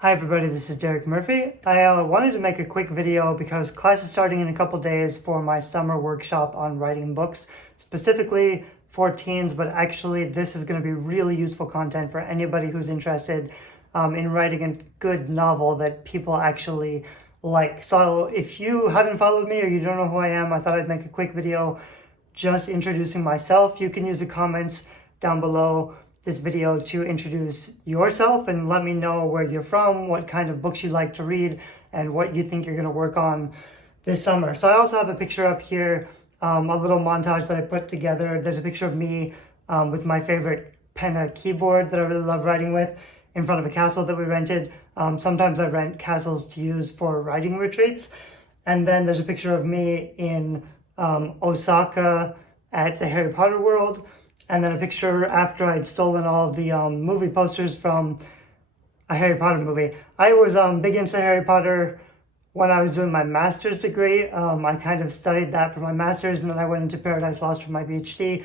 Hi everybody, this is Derek Murphy. I wanted to make a quick video because class is starting in a couple days for my summer workshop on writing books, specifically for teens, but actually this is going to be really useful content for anybody who's interested in writing a good novel that people actually like. So if you haven't followed me or you don't know who I am, I thought I'd make a quick video just introducing myself. You can use the comments down below this video to introduce yourself and let me know where you're from, what kind of books you like to read, and what you think you're going to work on this summer. So I also have a picture up here, a little montage that I put together. There's a picture of me with my favorite Penna keyboard that I really love writing with in front of a castle that we rented. Sometimes I rent castles to use for writing retreats. And then there's a picture of me in Osaka at the Harry Potter world. And then a picture after I'd stolen all of the movie posters from a Harry Potter movie. I was big into Harry Potter when I was doing my master's degree. I kind of studied that for my master's, and then I went into Paradise Lost for my PhD.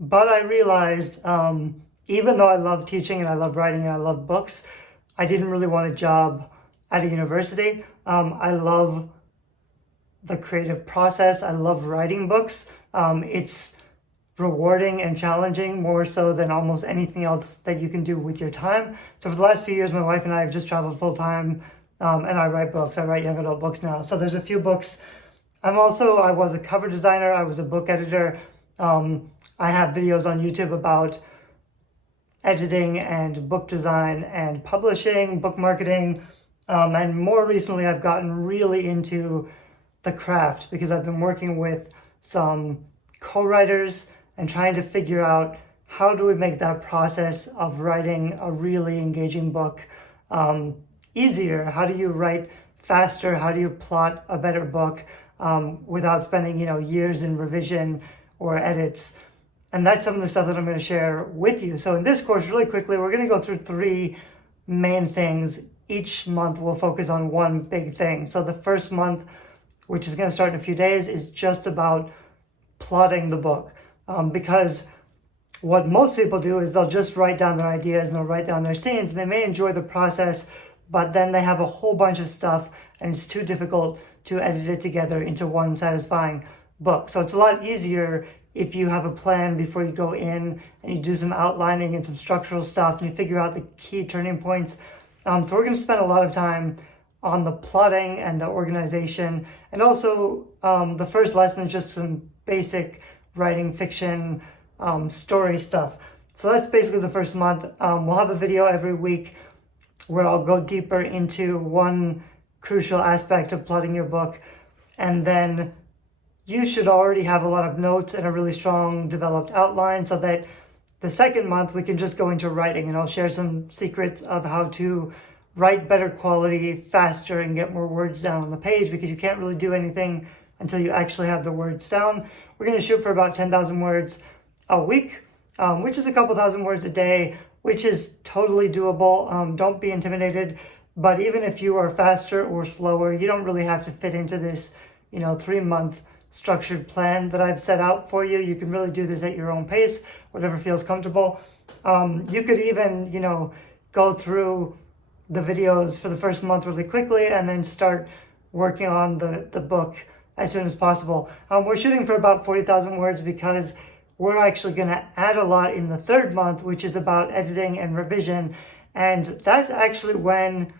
But I realized, even though I love teaching and I love writing and I love books, I didn't really want a job at a university. I love the creative process. I love writing books. It's rewarding and challenging more so than almost anything else that you can do with your time. So for the last few years, my wife and I have just traveled full time, and I write books. I write young adult books now. So there's a few books. I was a cover designer. I was a book editor. I have videos on YouTube about editing and book design and publishing, book marketing. And more recently, I've gotten really into the craft because I've been working with some co-writers and trying to figure out how do we make that process of writing a really engaging book easier? How do you write faster? How do you plot a better book without spending years in revision or edits? And that's some of the stuff that I'm going to share with you. So in this course, really quickly, we're going to go through three main things. Each month we'll focus on one big thing. So the first month, which is going to start in a few days, is just about plotting the book. Because what most people do is they'll just write down their ideas and they'll write down their scenes, and they may enjoy the process, but then they have a whole bunch of stuff and it's too difficult to edit it together into one satisfying book. So it's a lot easier if you have a plan before you go in and you do some outlining and some structural stuff and you figure out the key turning points. So we're going to spend a lot of time on the plotting and the organization, and also the first lesson is just some basic writing fiction story stuff. So that's basically the first month. We'll have a video every week where I'll go deeper into one crucial aspect of plotting your book, and then you should already have a lot of notes and a really strong developed outline so that the second month we can just go into writing, and I'll share some secrets of how to write better quality faster and get more words down on the page, because you can't really do anything until you actually have the words down. We're going to shoot for about 10,000 words a week, which is a couple thousand words a day, which is totally doable. Don't be intimidated. But even if you are faster or slower, you don't really have to fit into this, 3-month structured plan that I've set out for you. You can really do this at your own pace, whatever feels comfortable. You could even, go through the videos for the first month really quickly and then start working on the book as soon as possible. We're shooting for about 40,000 words because we're actually going to add a lot in the third month, which is about editing and revision. And that's actually when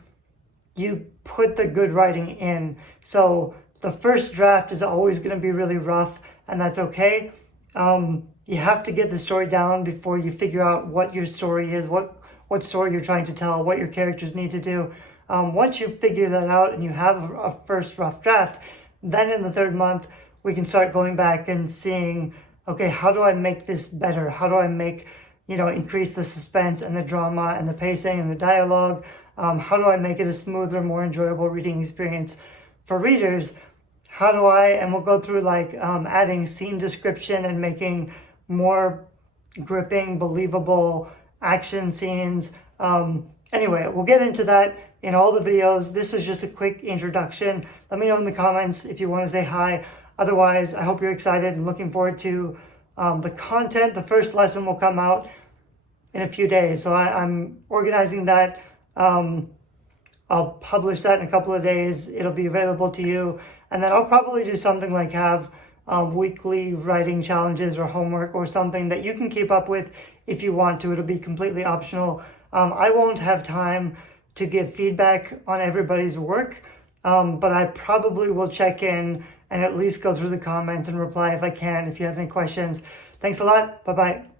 you put the good writing in. So the first draft is always going to be really rough, and that's okay. You have to get the story down before you figure out what your story is, what story you're trying to tell, what your characters need to do. Once you figure that out and you have a first rough draft, then in the third month, we can start going back and seeing, okay, how do I make this better? How do I increase the suspense and the drama and the pacing and the dialogue? How do I make it a smoother, more enjoyable reading experience for readers? And we'll go through adding scene description and making more gripping, believable action scenes. Anyway, we'll get into that in all the videos. This is just a quick introduction. Let me know in the comments if you want to say hi. Otherwise, I hope you're excited and looking forward to the content. The first lesson will come out in a few days. So I'm organizing that I'll publish that in a couple of days. It'll be available to you. And then I'll probably do something like have weekly writing challenges or homework or something that you can keep up with if you want to. It'll be completely optional. I won't have time to give feedback on everybody's work, but I probably will check in and at least go through the comments and reply if I can, if you have any questions. Thanks a lot. Bye-bye.